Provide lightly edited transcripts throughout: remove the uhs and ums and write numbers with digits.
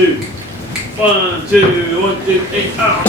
2. 1, 2, 1, 2, 3, out.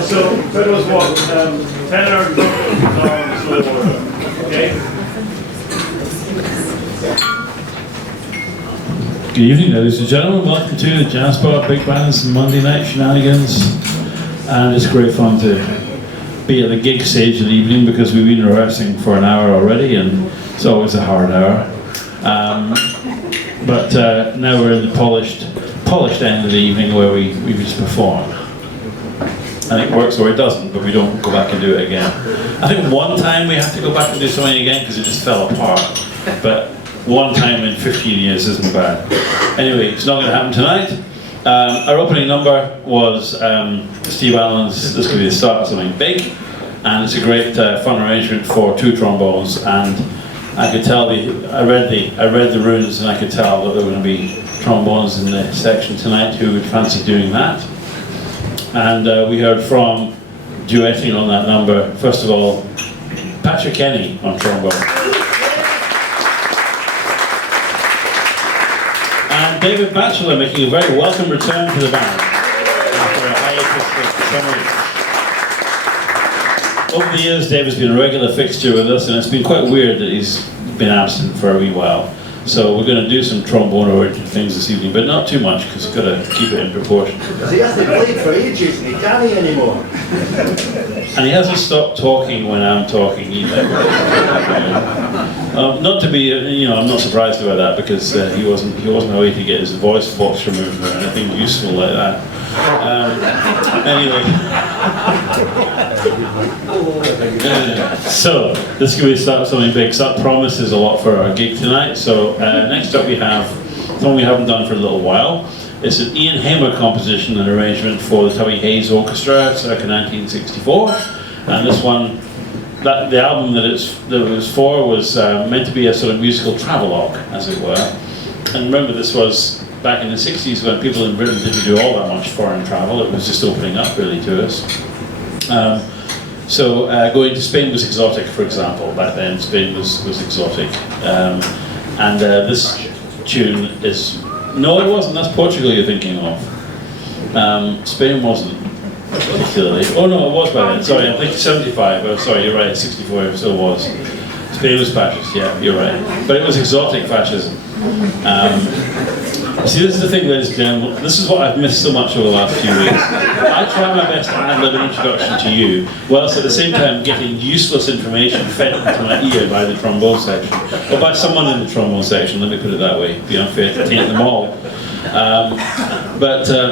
So that was what? Tenor and vocals on the okay? Good evening, ladies and gentlemen. Welcome to the Jdbbb Big Bands Monday Night Shenanigans. And it's great fun to be at the gig stage of the evening because we've been rehearsing for an hour already and it's always a hard hour. But now we're in the polished end of the evening where we just perform. And it works or it doesn't, but we don't go back and do it again. I think one time we had to go back and do something again because it just fell apart. But one time in 15 years isn't bad. Anyway, it's not going to happen tonight. Our opening number was Steve Allen's "This Could Be the Start of Something Big," and it's a great fun arrangement for 2 trombones. And I could tell I read the runes, and I could tell that there were going to be trombones in the section tonight who would fancy doing that. And we heard from duetting on that number. First of all, Patrick Kenny on trombone. And David Batchelor making a very welcome return to the band after a hiatus for summer. Over the years, David's been a regular fixture with us, and it's been quite weird that he's been absent for a wee while. So we're going to do some trombone oriented things this evening, but not too much because we've got to keep it in proportion. Because he hasn't played for ages and he can't anymore. And he hasn't stopped talking when I'm talking either. Not to be, I'm not surprised about that because he wasn't away to get his voice box removed or anything useful like that. Anyway. So, this is going to start something big, so that promises a lot for our gig tonight. So, next up we have something we haven't done for a little while. It's an Ian Hamer composition and arrangement for the Tubby Hayes Orchestra, circa 1964. And this one, the album that it was for was meant to be a sort of musical travelogue, as it were. And remember, this was back in the 60s when people in Britain didn't do all that much foreign travel. It was just opening up really to us. So going to Spain was exotic, for example. Back then, Spain was exotic. This tune is... No, it wasn't. That's Portugal you're thinking of. Spain wasn't particularly. Oh no, it was by then. Sorry, I'm thinking 75. Oh, sorry, you're right. 64, it still was. Spain was fascist. Yeah, you're right. But it was exotic fascism. See, this is the thing, ladies and gentlemen. This is what I've missed so much over the last few weeks. I try my best to ad-lib an introduction to you, whilst at the same time getting useless information fed into my ear by the trombone section, or by someone in the trombone section. Let me put it that way. It'd be unfair to taint them all.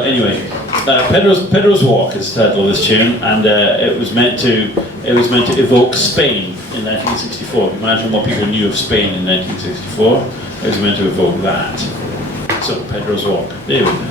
Anyway, Pedro's Walk is the title of this tune, and it was meant to evoke Spain in 1964. Imagine what people knew of Spain in 1964. It was meant to evoke that. So, Pedro's Walk. There we go.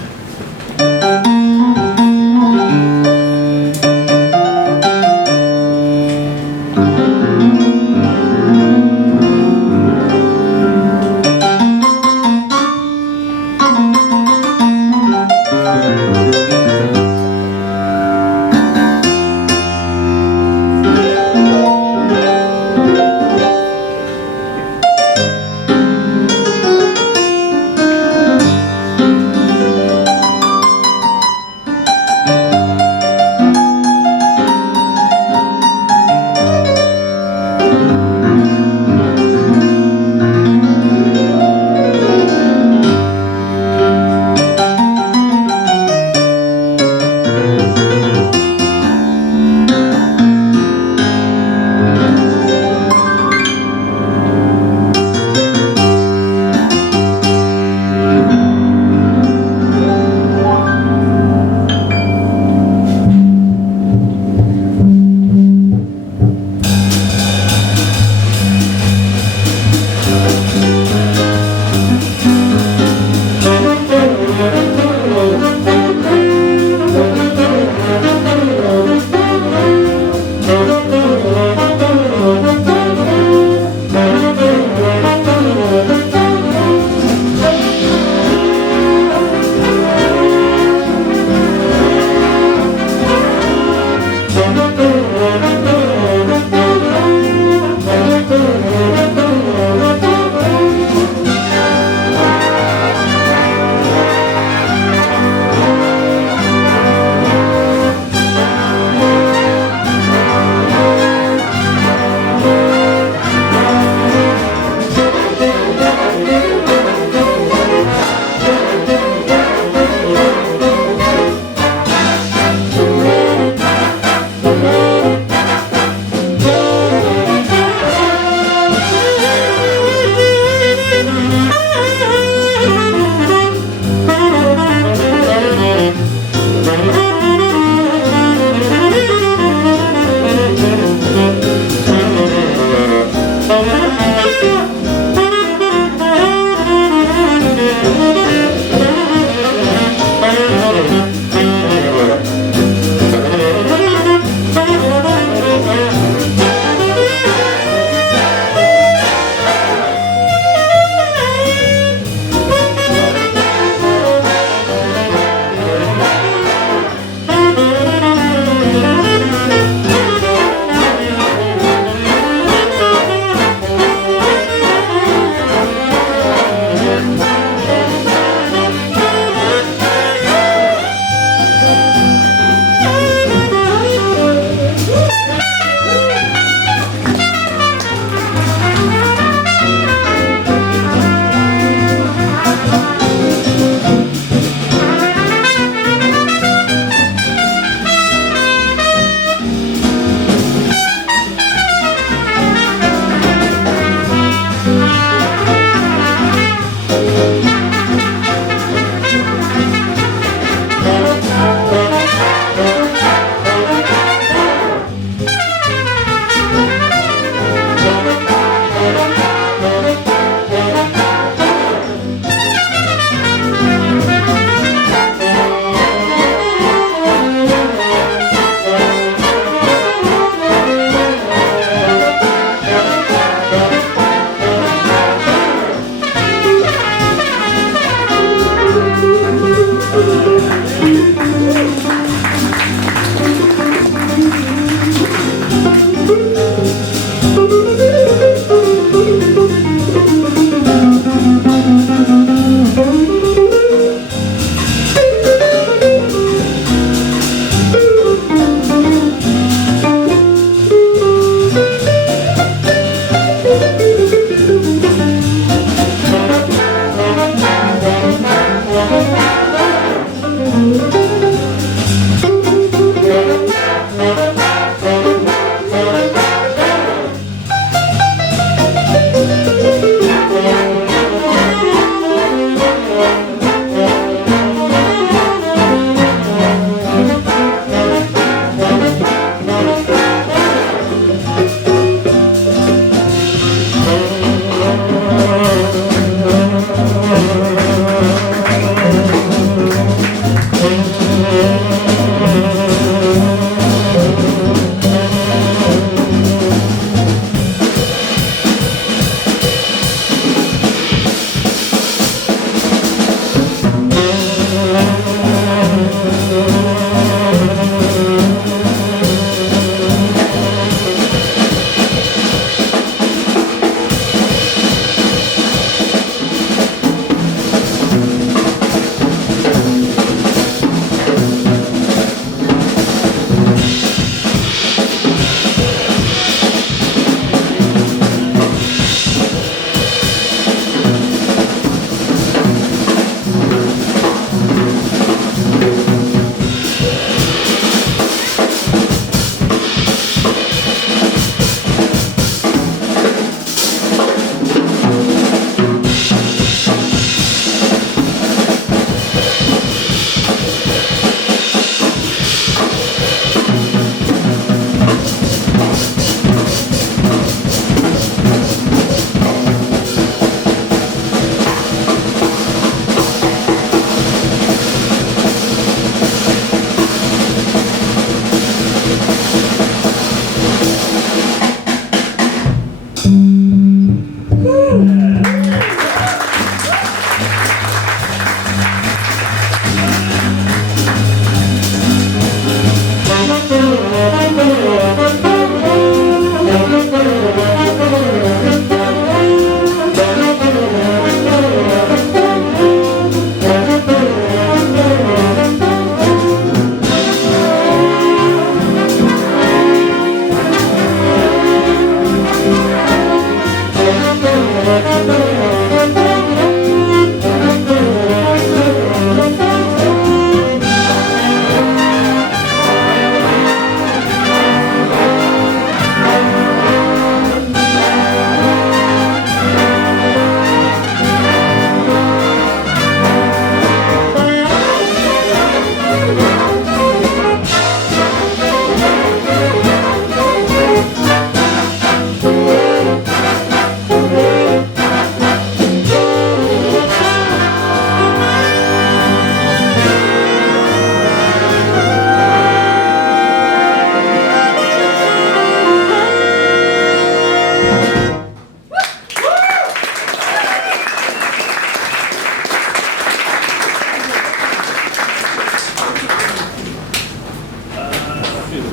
There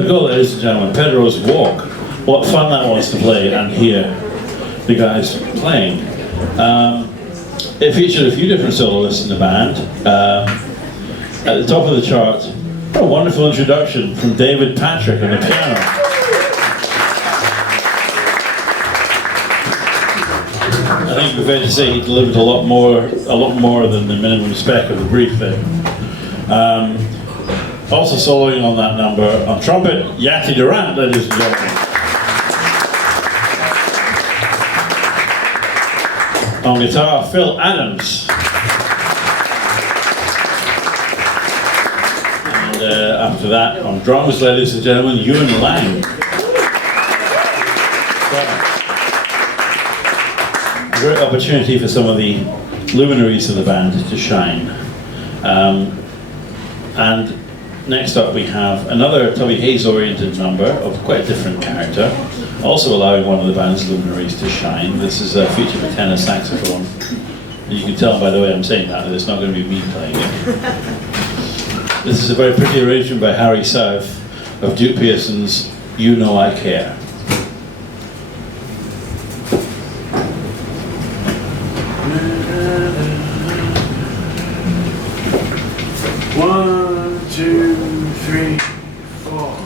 we go, ladies and gentlemen, Pedro's Walk. What fun that was to play and hear the guys playing. It featured a few different soloists in the band. At the top of the chart, a wonderful introduction from David Patrick on the piano. I think we're fair to say he delivered a lot more than the minimum spec of the brief there. Also soloing on that number, on trumpet, Yati Durant, ladies and gentlemen. On guitar, Phil Adams. And after that, on drums, ladies and gentlemen, Ewan Lang. A great opportunity for some of the luminaries of the band to shine. And next up we have another Tubby Hayes oriented number of quite a different character, also allowing one of the band's luminaries to shine. This is a feature for tenor saxophone. And you can tell by the way I'm saying that it's not going to be me playing it. This is a very pretty arrangement by Harry South of Duke Pearson's You Know I Care. One, two, three, four.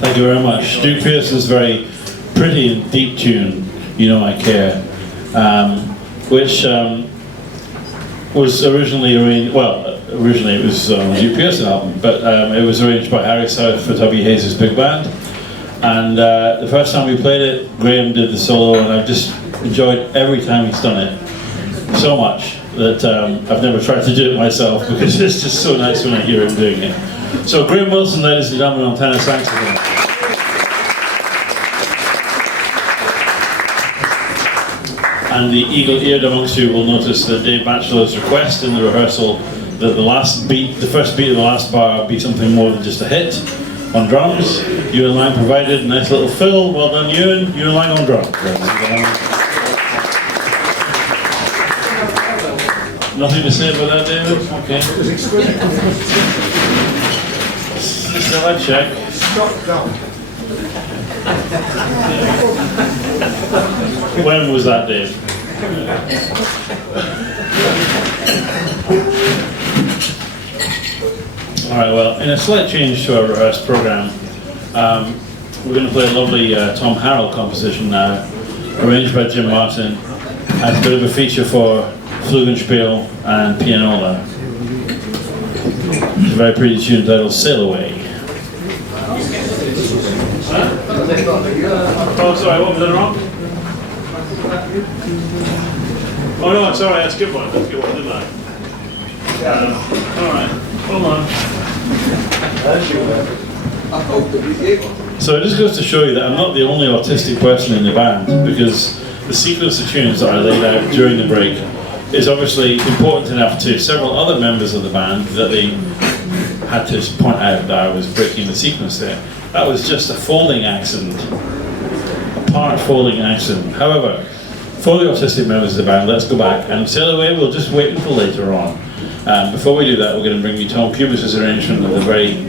Thank you very much. Duke Pearson's very pretty and deep tune, You Know I Care, which was originally arranged, well, originally it was on the Duke Pearson album, but it was arranged by Harry South for Tubby Hayes' big band. And the first time we played it, Graham did the solo, and I've just enjoyed every time he's done it so much that I've never tried to do it myself, because it's just so nice when I hear him doing it. So Graham Wilson, ladies and gentlemen, on tenor saxophone. And the eagle-eared amongst you will notice that Dave Batchelor's request in the rehearsal that the first beat of the last bar be something more than just a hit on drums. Ewan Lang provided a nice little fill. Well done, Ewan. Ewan Lang on drums. Nothing to say about that, David? Okay. Still a check. When was that, Dave? Alright, well, in a slight change to our rehearsed program, we're going to play a lovely Tom Harrell composition now, arranged by Jim Martin, as a bit of a feature for Flugelspiel and Pianola. It's a very pretty tune titled Sail Away. Oh, sorry, what was I wrong? Oh no, sorry, that's a good one, didn't I? Alright, hold on. So it just goes to show you that I'm not the only autistic person in the band, because the sequence of tunes that I laid out during the break is obviously important enough to several other members of the band that they had to point out that I was breaking the sequence there. That was just a folding accident, a part folding accident. However, for the autistic members of the band, let's go back and Sail Away. We'll just wait until later on. Before we do that, we're going to bring you Tom Pubis's arrangement of the very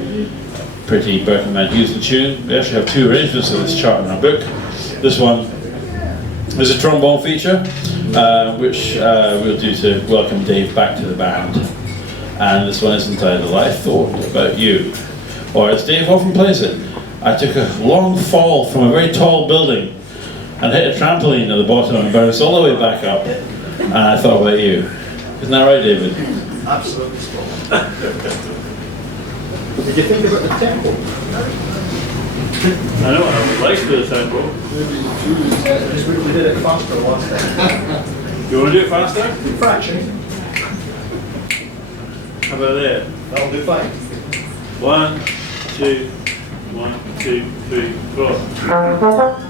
pretty Berkman Van Heusen tune. We actually have two arrangements of this chart in our book. This one is a trombone feature, which we'll do to welcome Dave back to the band. And this one is entitled I Thought About You. Or as Dave often plays it, I took a long fall from a very tall building and hit a trampoline at the bottom and bounced all the way back up, and I thought about you. Isn't that right, David? Absolutely spot on. Did you think about the tempo? I know, I would like the tempo. We did it faster last time. You want to do it faster? Fraction. How about that? That'll do fine. 1, 2, 1, 2, 3, 4.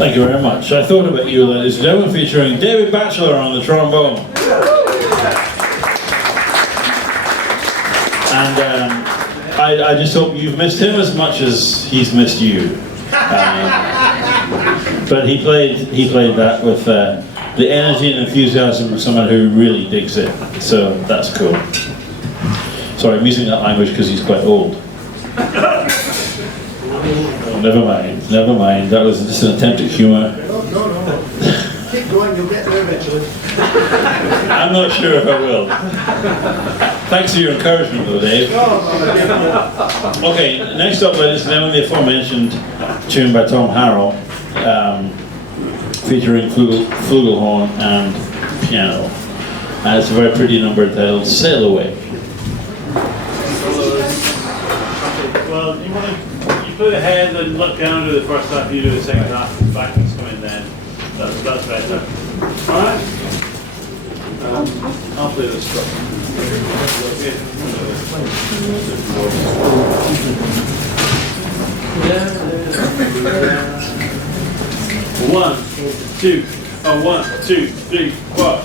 Thank you very much. I thought about you, ladies and gentlemen, featuring David Batchelor on the trombone. And I just hope you've missed him as much as he's missed you. But he played that with the energy and enthusiasm of someone who really digs it. So that's cool. Sorry, I'm using that language because he's quite old. Oh, never mind. That was just an attempt at humour. No. Keep going, you'll get there eventually. I'm not sure if I will. Thanks for your encouragement though, Dave. Okay, next up, ladies and gentlemen, the aforementioned tune by Tom Harrell, featuring flugelhorn and piano. And it's a very pretty number titled Sail Away. Well, you put ahead and look down to the first half, you do the second half, the backings come in then. That's better. Alright? I'll play this stuff. One, two, 1, 2, 3, 4.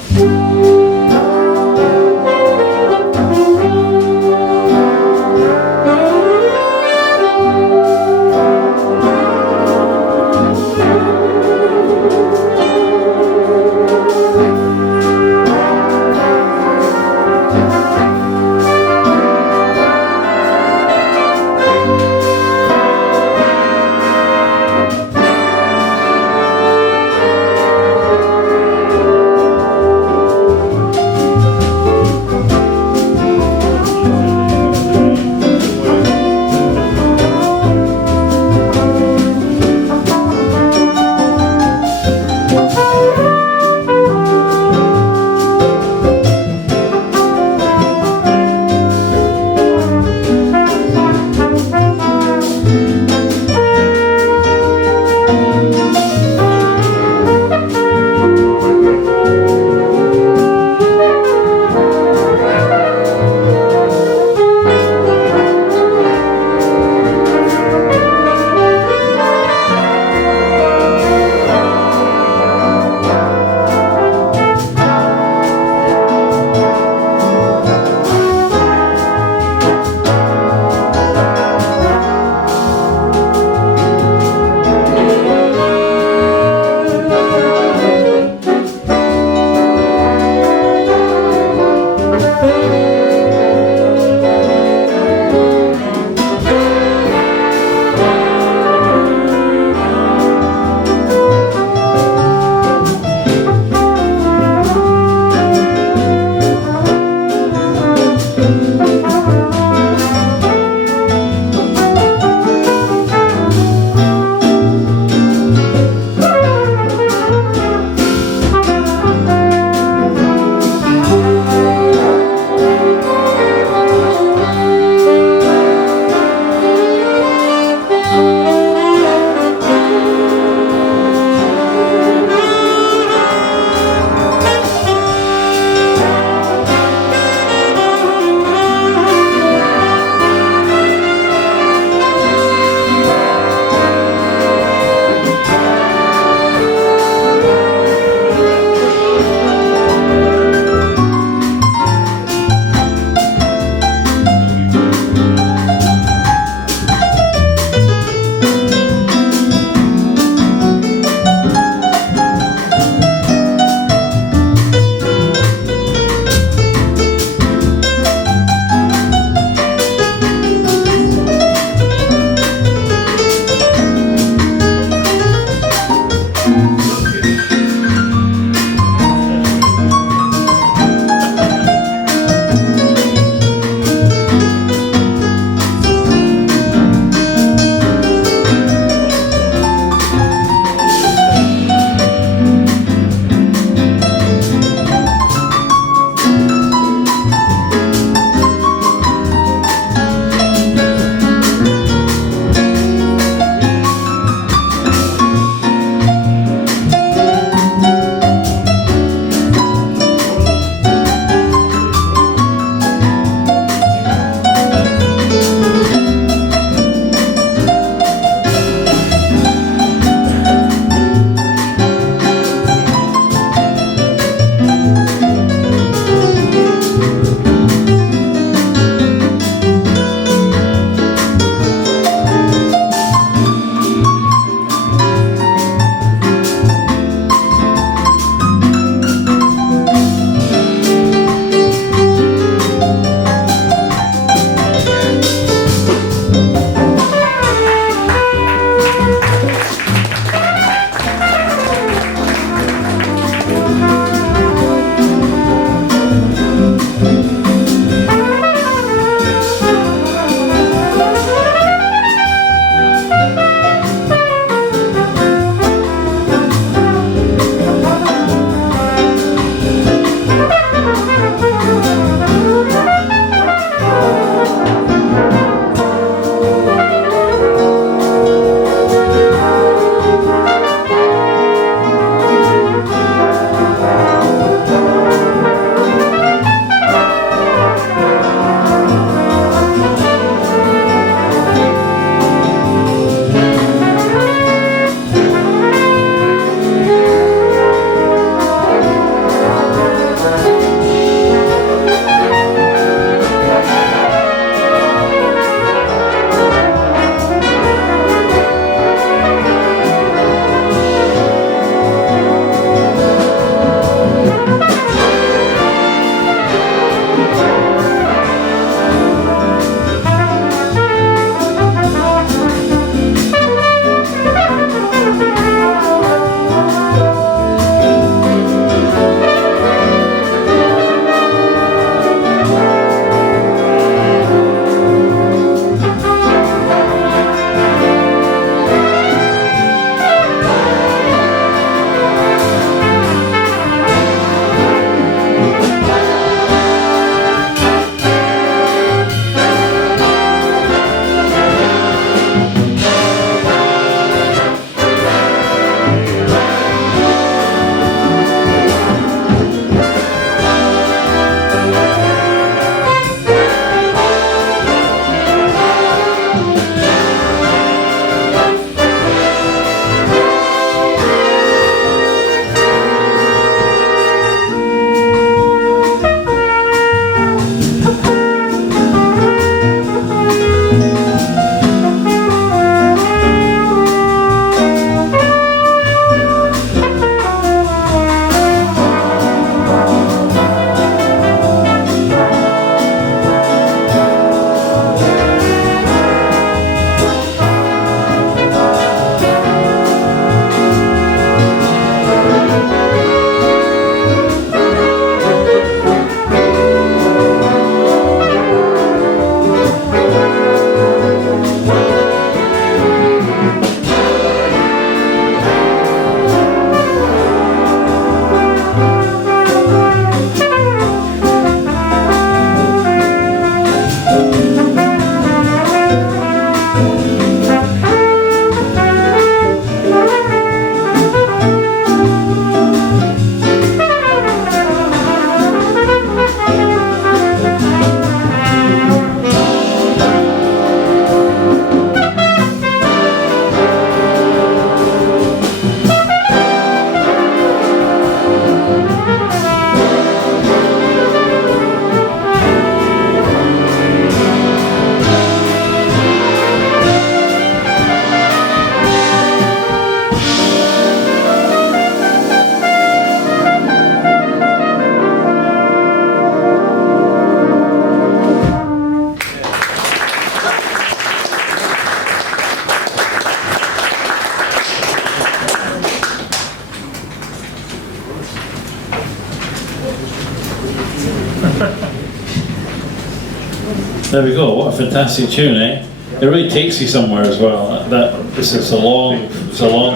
There we go. What a fantastic tune, eh? It really takes you somewhere as well. This is a long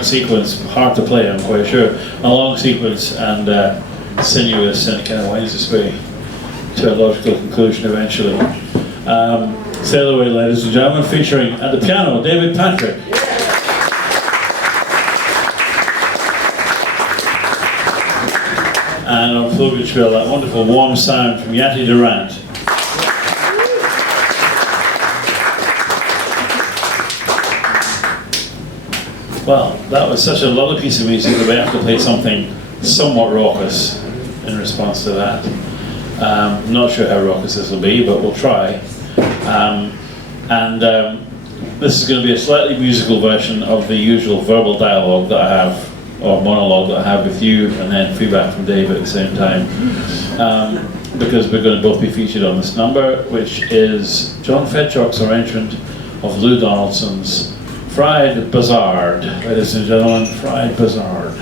sequence, hard to play, I'm quite sure. A long sequence and sinuous, and it kind of winds its way to a logical conclusion eventually. Sail Away, ladies and gentlemen, featuring at the piano David Patrick. And on Flugelschild, that wonderful warm sound from Yati Durant. Well, that was such a lovely piece of music that we have to play something somewhat raucous in response to that. I'm not sure how raucous this will be, but we'll try. This is going to be a slightly musical version of the usual verbal dialogue that I have, or monologue that I have with you, and then feedback from Dave at the same time. Because we're going to both be featured on this number, which is John Fedchock's arrangement of Lou Donaldson's Fried Buzzard. Ladies and gentlemen, Fried Buzzard.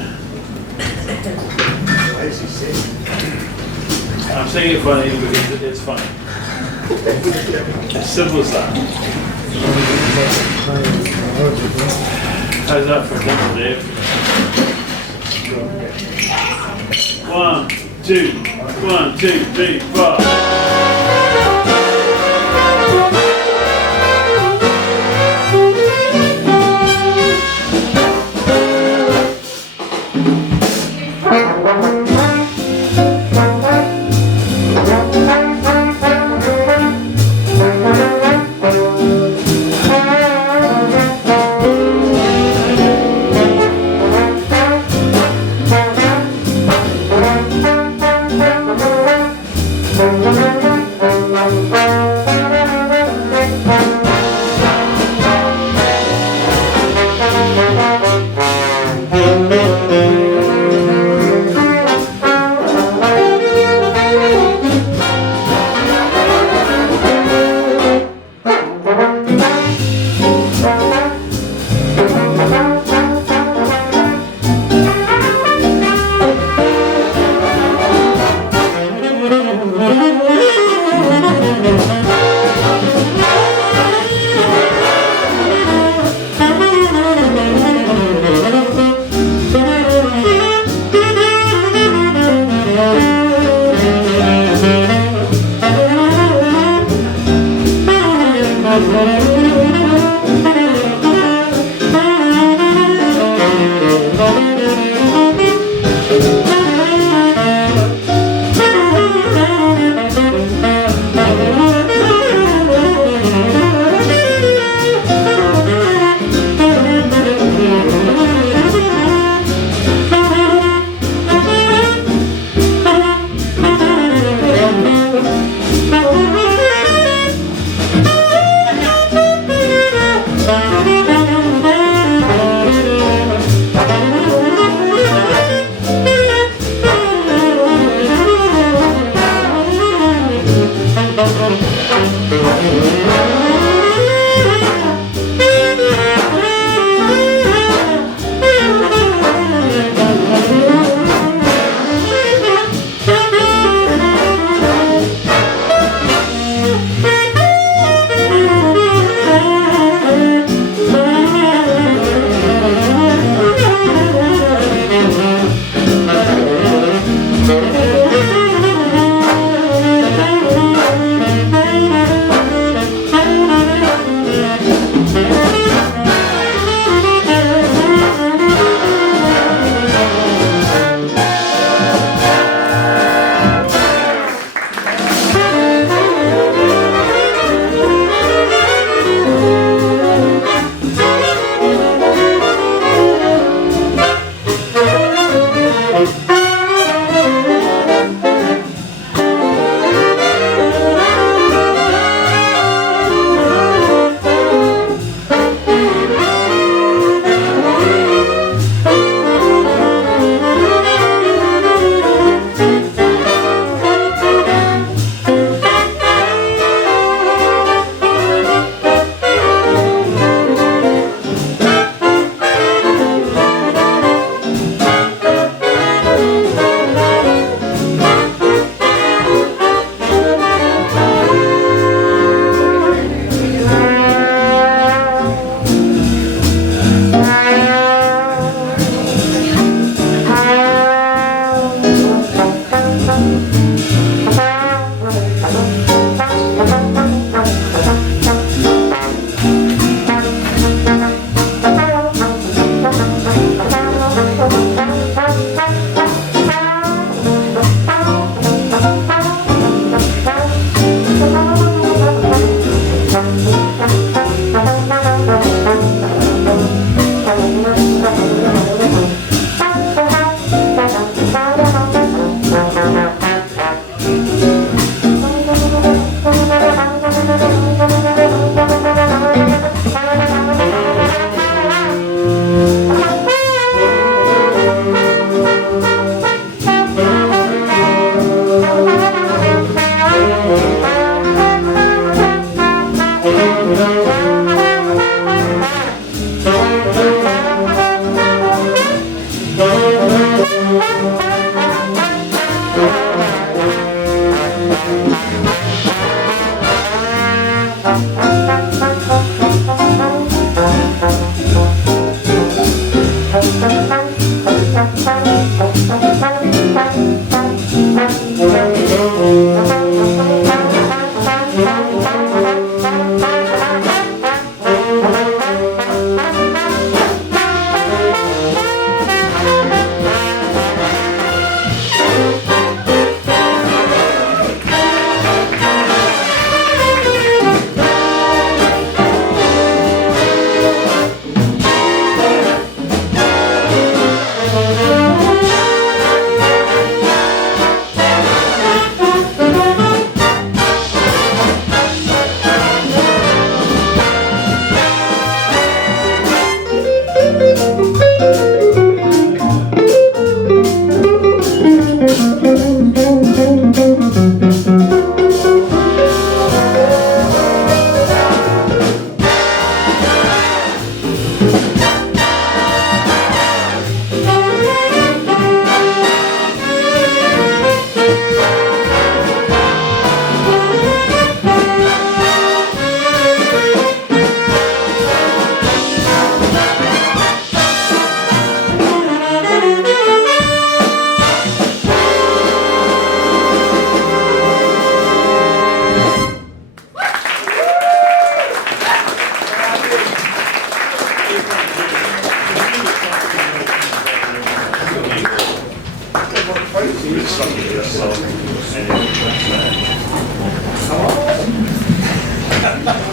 I'm saying it funny because it's funny. It's simple as that. How's that for tempo, Dave? 1, 2, 1, 2, 3, 4.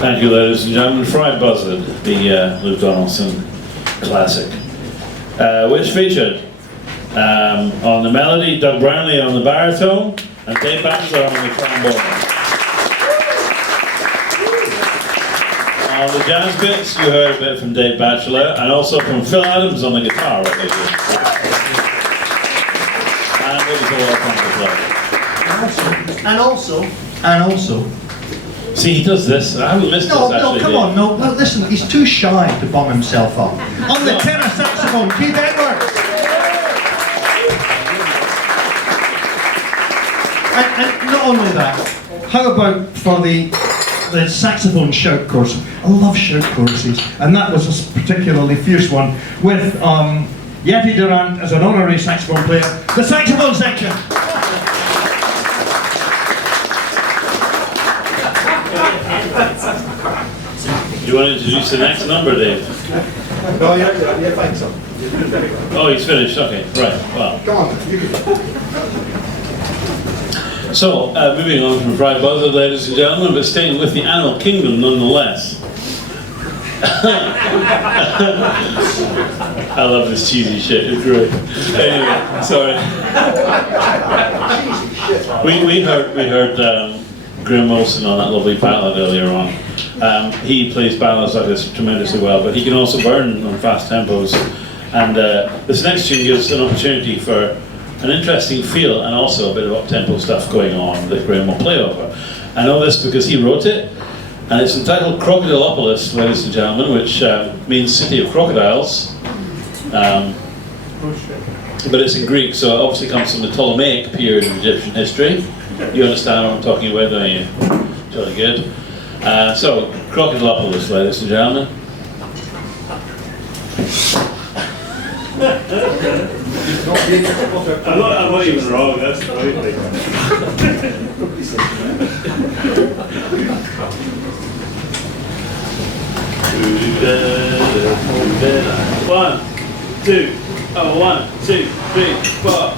Thank you, ladies and gentlemen. Fried Buzzard, the Lou Donaldson classic, which featured on the melody Doug Brownlee on the baritone and Dave Batchelor on the trombone. On the jazz bits, you heard a bit from Dave Batchelor and also from Phil Adams on the guitar. And it was a lot of fun to play. And also. See, he does this. I haven't missed No, this actually. no, come on, no. Well, listen, he's too shy to bomb himself up. On the tenor saxophone, Keith Edwards. And not only that, how about for the saxophone shout chorus? I love shout choruses, and that was a particularly fierce one with Yeti Durant as an honorary saxophone player. The saxophone section. Do you want to introduce the next number, Dave? No, yeah, thanks. Oh, he's finished. Okay, right. Well. Come on, you can. So, moving on from Fried Buzzard, ladies and gentlemen, but staying with the animal kingdom nonetheless. I love this cheesy shit. It's great. Anyway, sorry. We heard Graham Wilson on that lovely ballad earlier on. He plays ballads like this tremendously well, but he can also burn on fast tempos. And this next tune gives an opportunity for an interesting feel and also a bit of up-tempo stuff going on that Graham will play over. I know this because he wrote it, and it's entitled Crocodilopolis, ladies and gentlemen, which means city of crocodiles. But it's in Greek, so it obviously comes from the Ptolemaic period of Egyptian history. You understand what I'm talking about, don't you? Jolly good. So, Crocodilopolis, ladies and gentlemen. I'm not even wrong, that's the right thing. 1, 2, 1, 2, 3, 4.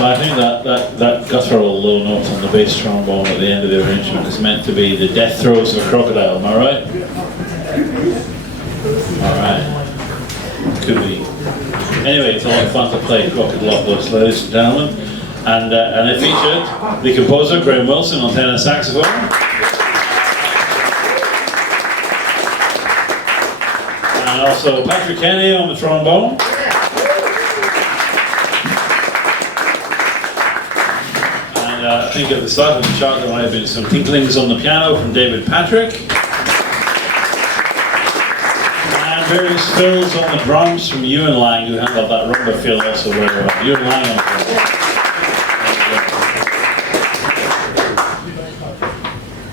So I think that guttural low note on the bass trombone at the end of the arrangement is meant to be the death throes of a crocodile, am I right? Alright. Could be. Anyway, it's a lot of fun to play Crocodilopoulos, ladies and gentlemen. And it featured the composer, Graham Wilson, on tenor saxophone. And also Patrick Kenny on the trombone. I think at the start of the chart there might have been some tinklings on the piano from David Patrick. And various fills on the drums from Ewan Lang, who handled that rumba fill also very well. Ewan Lang on drums.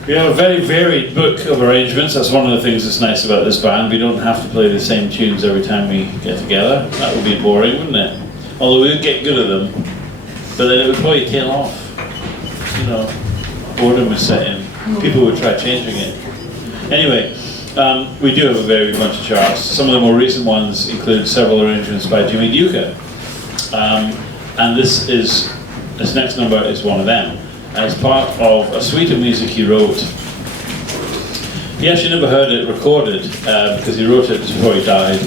We have a very varied book of arrangements. That's one of the things that's nice about this band. We don't have to play the same tunes every time we get together. That would be boring, wouldn't it? Although we would get good at them, but then it would probably tail off. You know, boredom would set in. People would try changing it. Anyway, we do have a varied bunch of charts. Some of the more recent ones include several arrangements by Jimmy Duca. And this next number is one of them, as part of a suite of music he wrote. He actually never heard it recorded because he wrote it just before he died.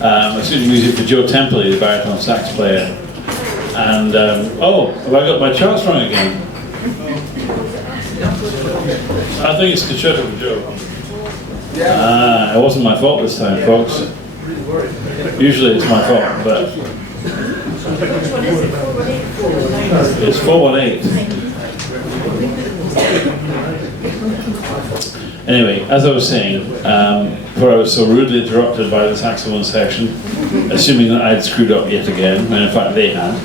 A suite of music for Joe Temple, the baritone sax player. And, oh, have I got my charts wrong again? I think it's Concerto for Joe. It wasn't my fault this time, folks. Usually it's my fault, but Which one is it? 418? it's 418. Anyway, as I was saying, before I was so rudely interrupted by the saxophone section, assuming that I'd screwed up yet again, when in fact they had.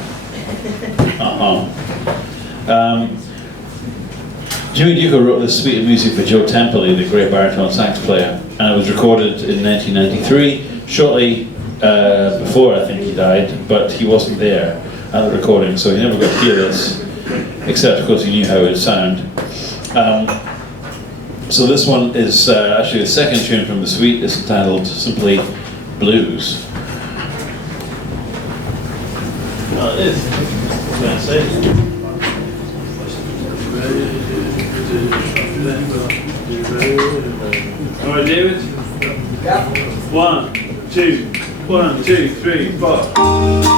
Jimmy Duco wrote this suite of music for Joe Temple, the great baritone sax player, and it was recorded in 1993, shortly before I think he died, but he wasn't there at the recording, so he never got to hear this, except of course he knew how it would sound. So this one is actually the second tune from the suite. It's entitled simply Blues. Oh, it is. What can I say? All right, David. 1, 2, 1, 2, 3, 4.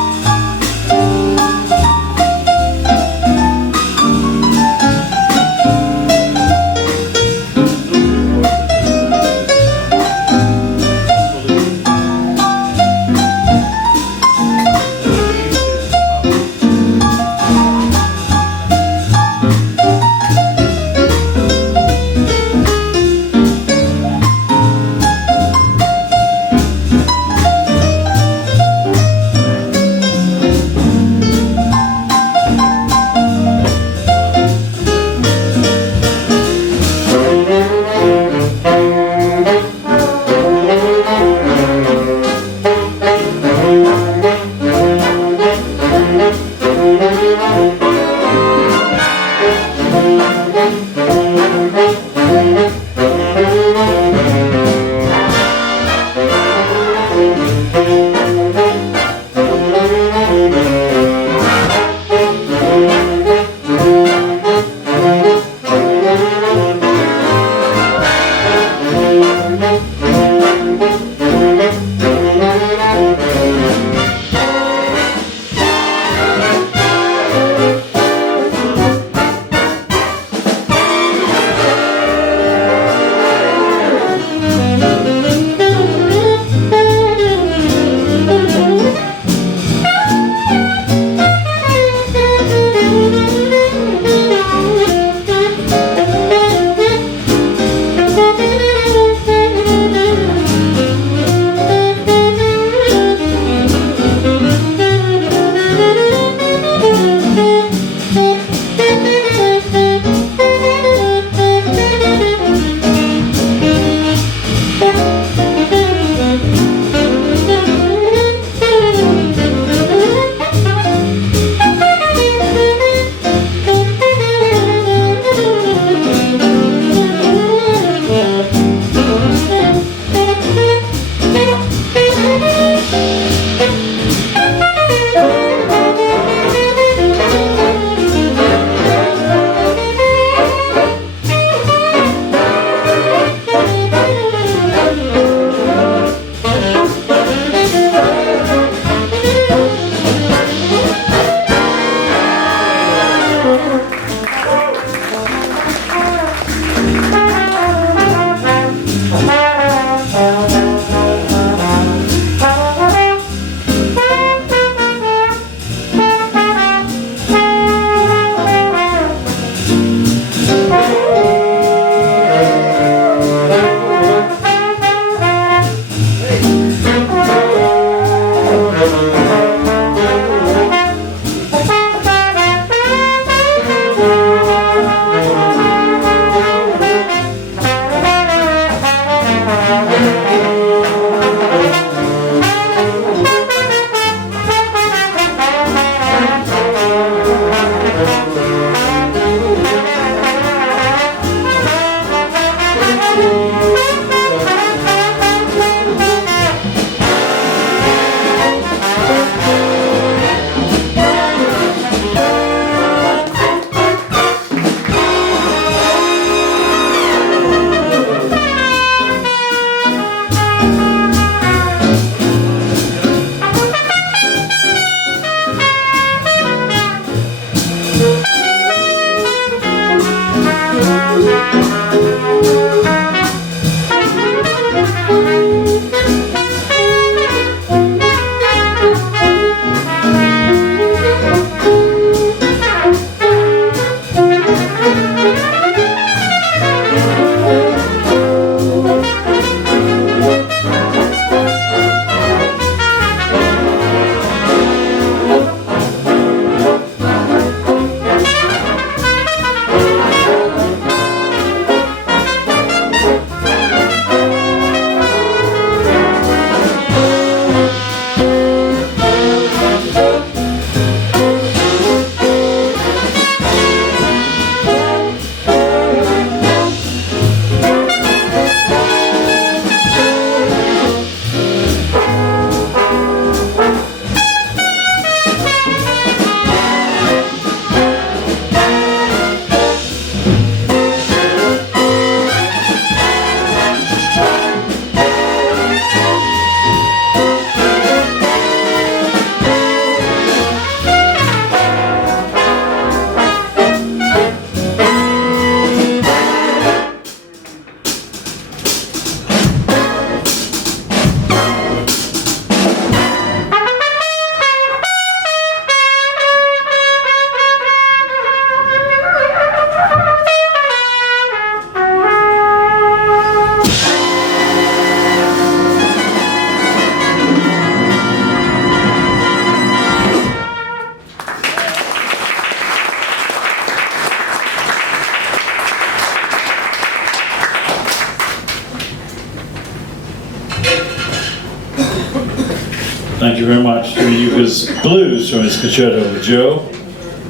Thank you very much. Doing Yuka's Blues from his concerto with Joe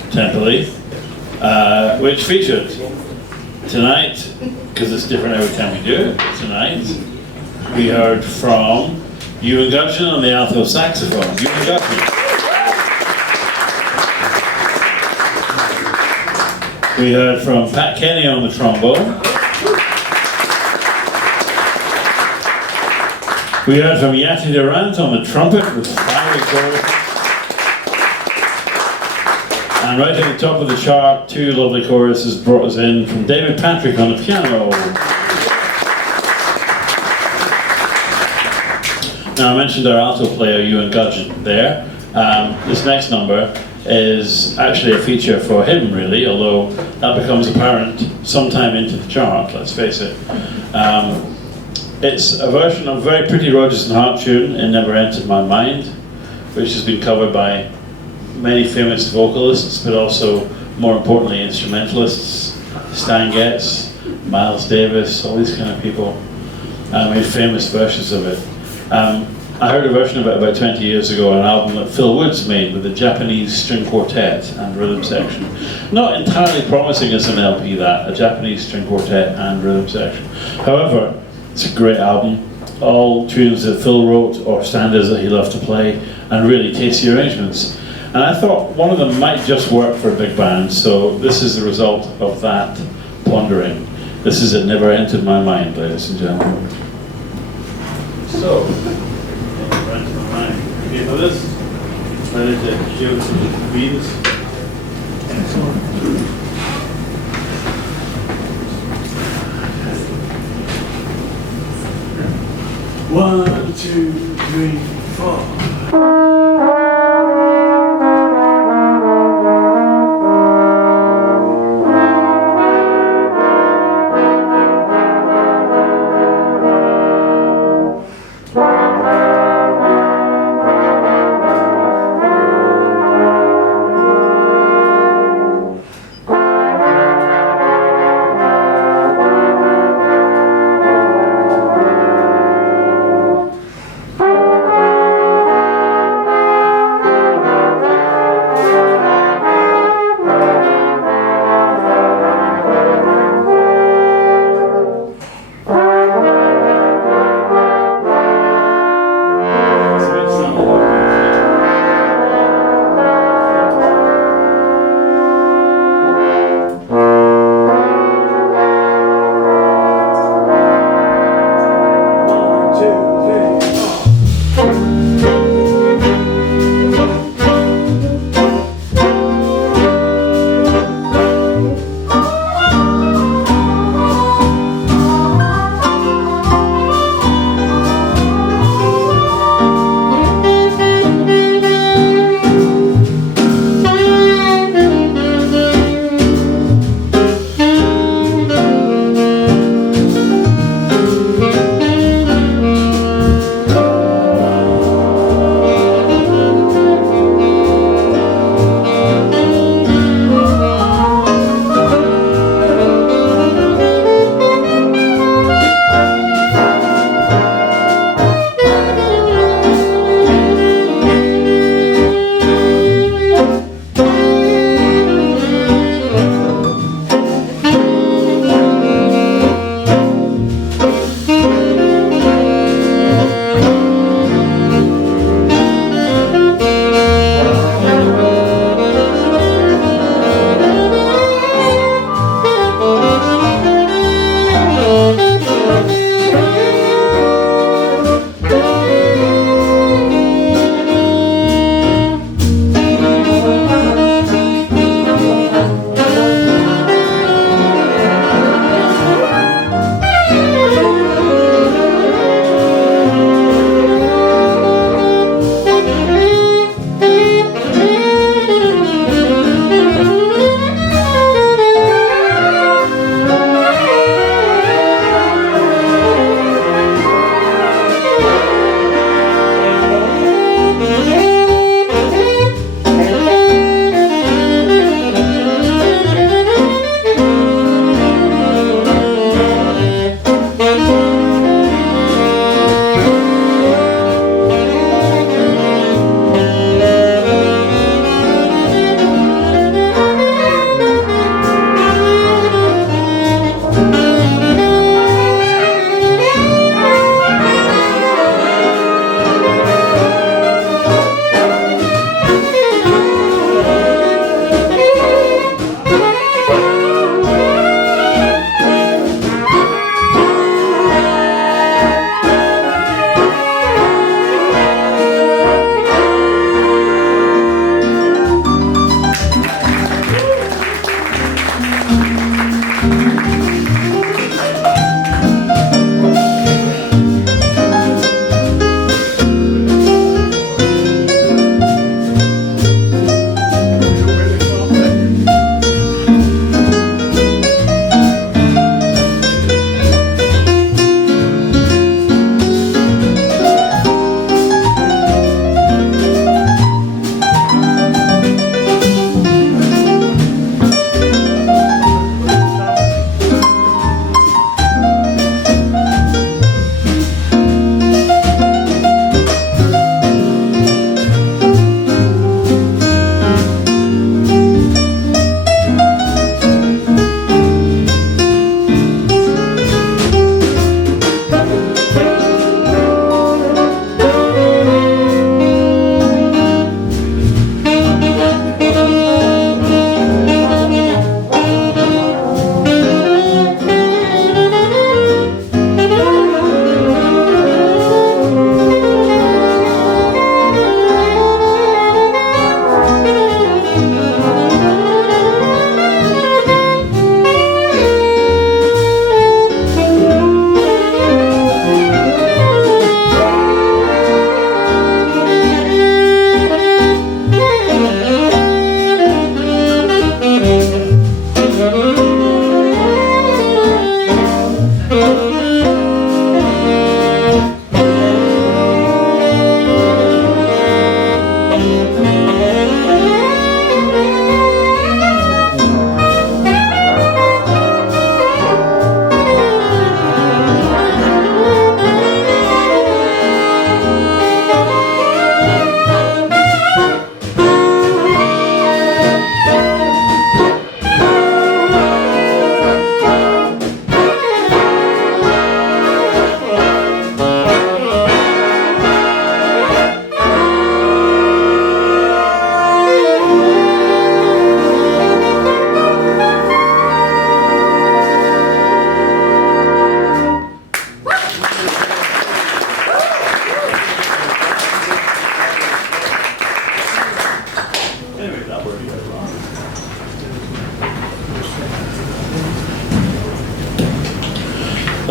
Temperley, which featured tonight, because it's different every time we do it, tonight, we heard from Ewan Gudgeon on the alto saxophone. Ewan Gudgeon. We heard from Pat Kenny on the trombone. We heard from Yati Durant on the trumpet with fiery chorus. And right at the top of the chart, two lovely choruses brought us in from David Patrick on the piano. Now I mentioned our alto player Ewan Gudgeon there. This next number is actually a feature for him really, although that becomes apparent sometime into the chart, let's face it. It's a version of a very pretty Rodgers and Hart tune, It Never Entered My Mind, which has been covered by many famous vocalists, but also, more importantly, instrumentalists. Stan Getz, Miles Davis, all these kind of people made famous versions of it. I heard a version of it about 20 years ago on an album that Phil Woods made with a Japanese string quartet and rhythm section. Not entirely promising as an LP that, a Japanese string quartet and rhythm section. However, it's a great album. All tunes that Phil wrote or standards that he loved to play and really tasty arrangements. And I thought one of them might just work for a big band, so this is the result of that pondering. This is It Never Entered My Mind, ladies and gentlemen. So, okay for this, ready to show some beats. One, two, three, four.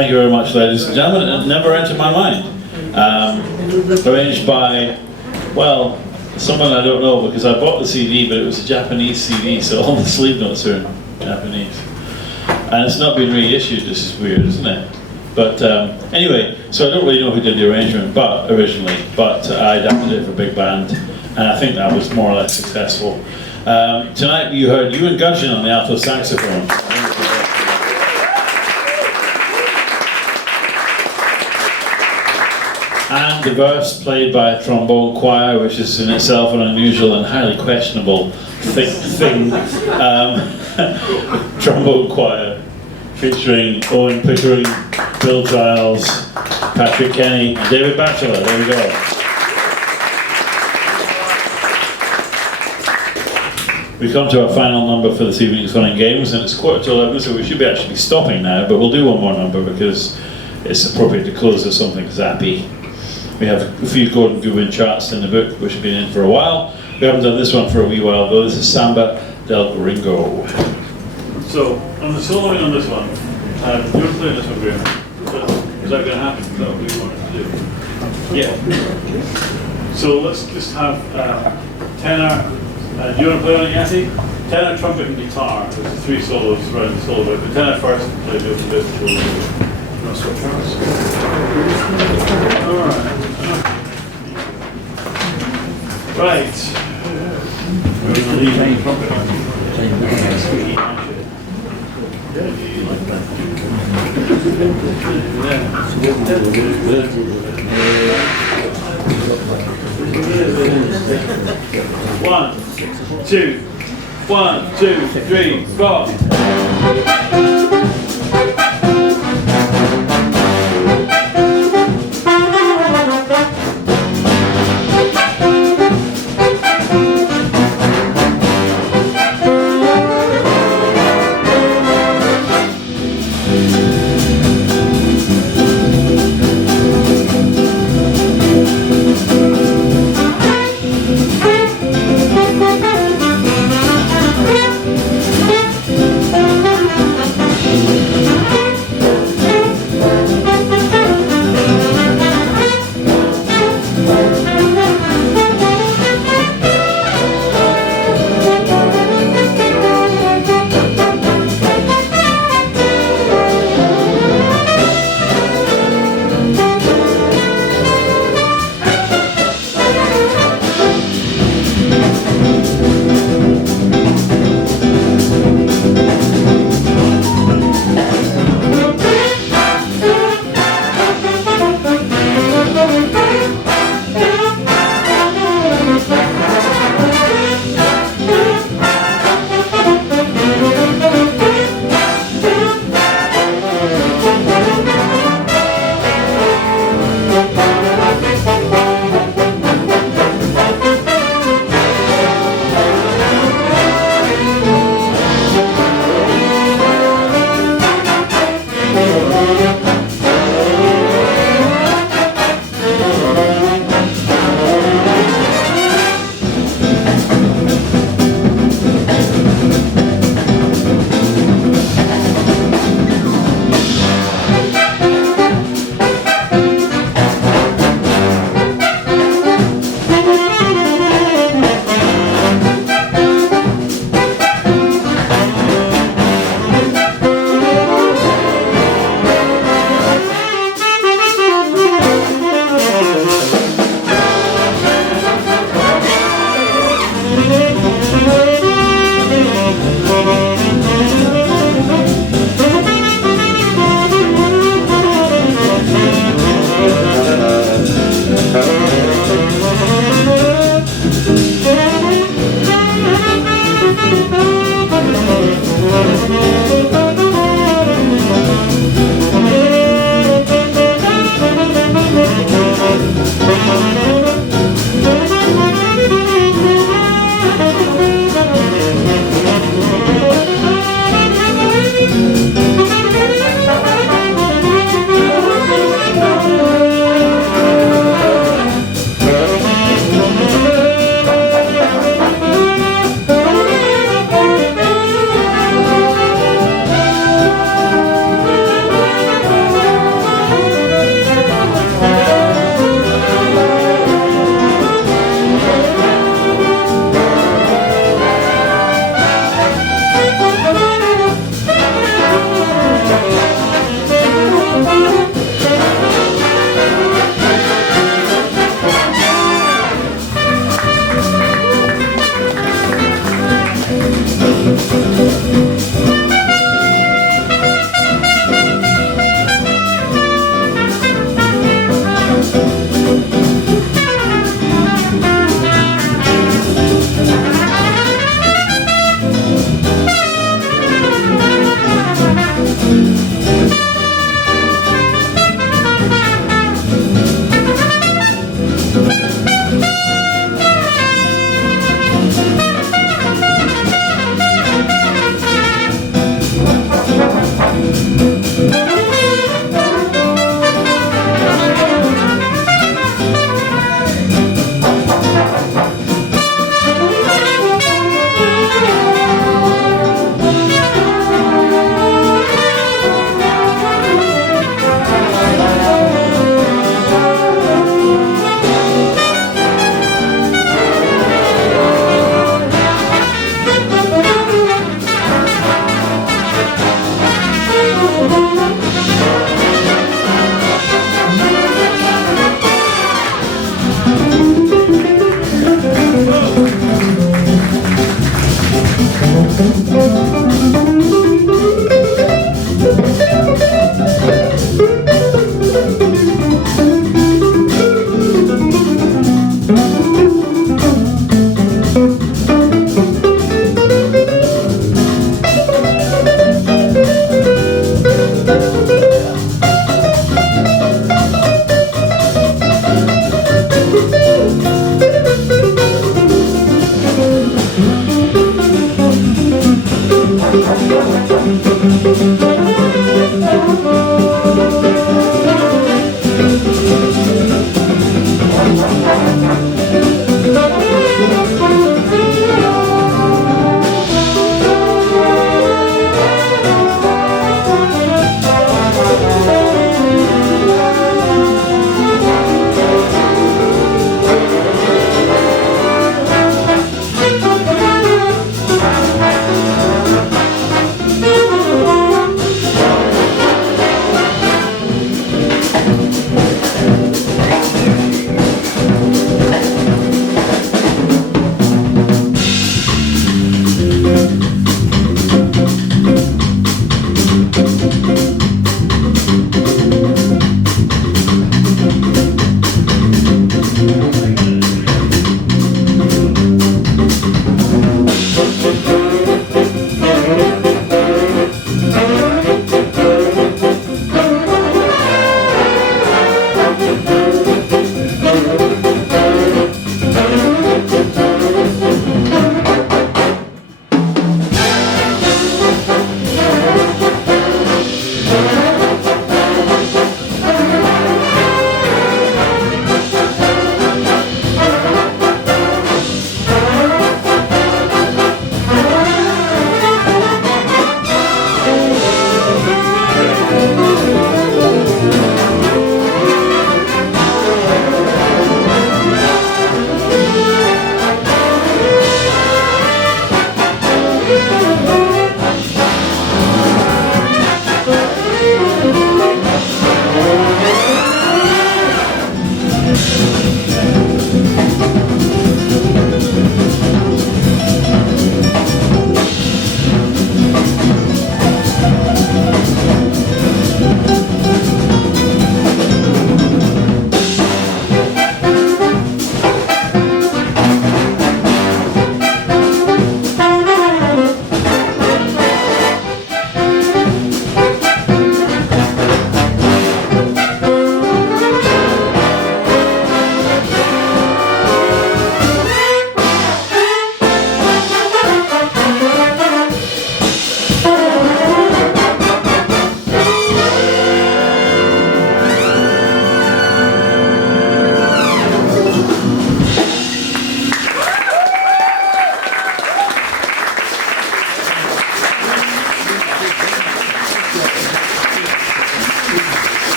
thank you very much, ladies and gentlemen. It never entered my mind. Arranged by, well, someone I don't know, because I bought the CD, but it was a Japanese CD, so all the sleeve notes are in Japanese. And it's not been reissued. This is weird, isn't it? But anyway, so I don't really know who did the arrangement originally, but I adapted it for big band, and I think that was more or less successful. Tonight you heard Ewan Gudgeon on the alto saxophone. And the verse played by a trombone choir, which is in itself an unusual and highly questionable thing. Trombone choir featuring Owen Pickering, Bill Giles, Patrick Kenny, and David Batchelor. There we go. We come to our final number for this evening's Fun and Games, and it's 11:15, so we should be actually stopping now, but we'll do one more number because it's appropriate to close with something zappy. We have a few Gordon Goodwin charts in the book, which have been in for a while. We haven't done this one for a wee while, though. This is Samba del Gringo. So, on the soloing on this one, you were playing this one, Graham. Is that going to happen? Is that what we wanted to do? Yeah. So let's just have tenor. Do you want to play on it, Yassi? Tenor, trumpet, and guitar. There's 3 solos around the solo bit. But tenor first, play this and this. No switch parts. All right. Right. We're going to leave the trumpet on. One, two, three, 4.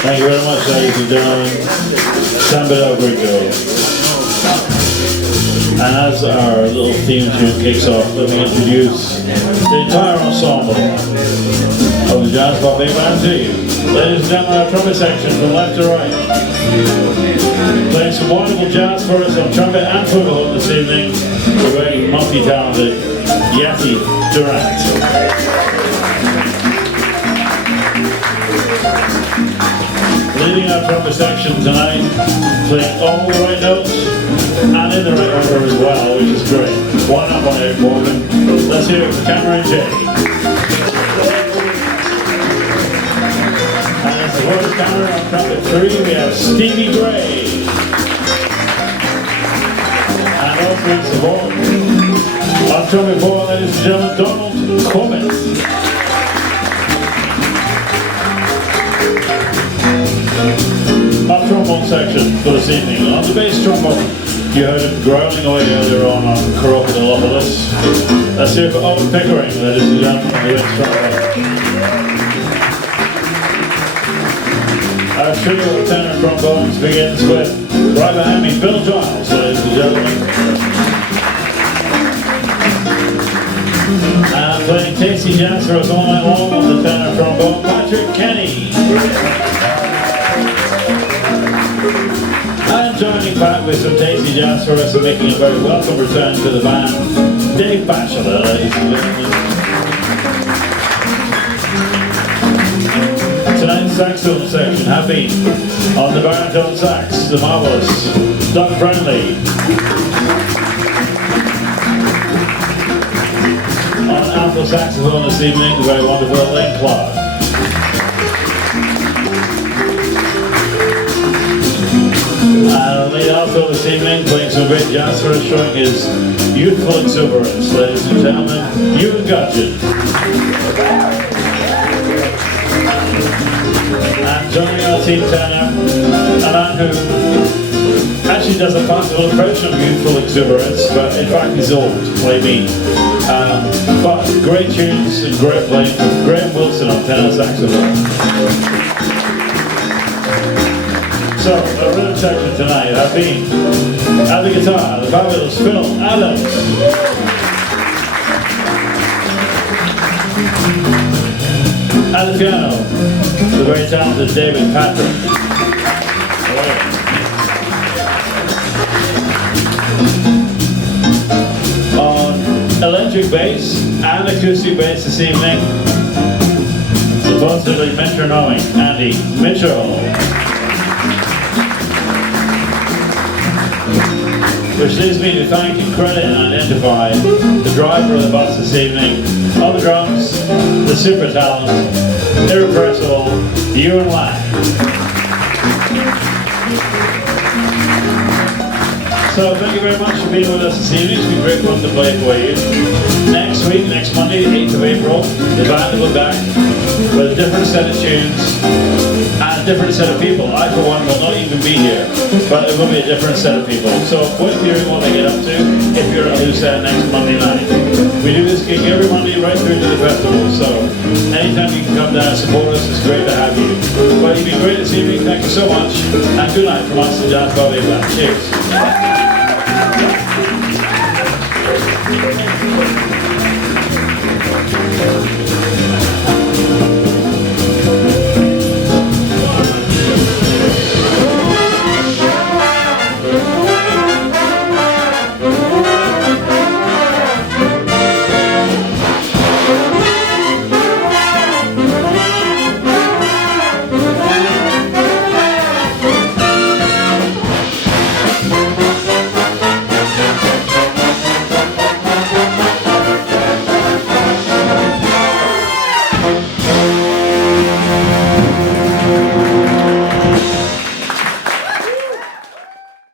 Thank you very much, ladies and gentlemen. Jdbbb. And as our little theme tune kicks off, let me introduce the entire ensemble of the Jdbbb band to you. Ladies and gentlemen, our trumpet section from left to right. Playing some wonderful jazz for us on trumpet and flugelhorn this evening, the very multi-talented Jdbbb. Leading our trumpet section tonight, playing all the right notes and in the right order as well, which is great. One up on Eric Morgan. Let's hear it for Cameron J. And as the voice counter on trumpet 3, we have Stevie Gray. And opening support on trumpet 4, ladies and gentlemen, Donald Corbett. Our trombone section for this evening. On the bass trombone, you heard him growling away earlier on Chiropodolopolis. Let's hear for Owen Pickering, ladies and gentlemen, on the bass trombone. Our trio of tenor trombones begins with, right behind me, Bill Giles, ladies and gentlemen. And I'm playing tasty jazz for us all night long on the tenor trombone, Patrick Kenny. And joining back with some tasty jazz for us and making a very welcome return to the band, Dave Batchelor, ladies and gentlemen. Tonight's saxophone section have been on the baritone sax, the marvelous Doug Brownlee. On alto saxophone this evening, the very wonderful Elaine Clark. And lead alto this evening, playing some great jazz for us, showing his youthful exuberance, ladies and gentlemen, Ewan Gudgeon. And joining our team tenor, a man who actually does a possible approach of youthful exuberance, but in fact he's old, like me. But great tunes and great playing from Graham Wilson on tenor saxophone. So, our rhythm section tonight have been at the guitar, the fabulous Phil Adams. At the piano, the very talented David Patrick. On electric bass and acoustic bass this evening, supposedly metronomic Andy Mitchell. Which leads me to thank and credit and identify the driver of the bus this evening, on the drums, the super talent, irrepressible, Ewan Lang. So thank you very much for being with us this evening. It's been great fun to play for you. Next week, next Monday, the 8th of April, the band will be back with a different set of tunes and a different set of people. I, for one, will not even be here, but it will be a different set of people. So wait hearing what they get up to if you're at Loose End next Monday night. We do this gig every Monday right through to the festival, so anytime you can come down and support us, it's great to have you. But you've been great this evening. Thank you so much, and good night from us, the Jdbbb band. Cheers. Thank you.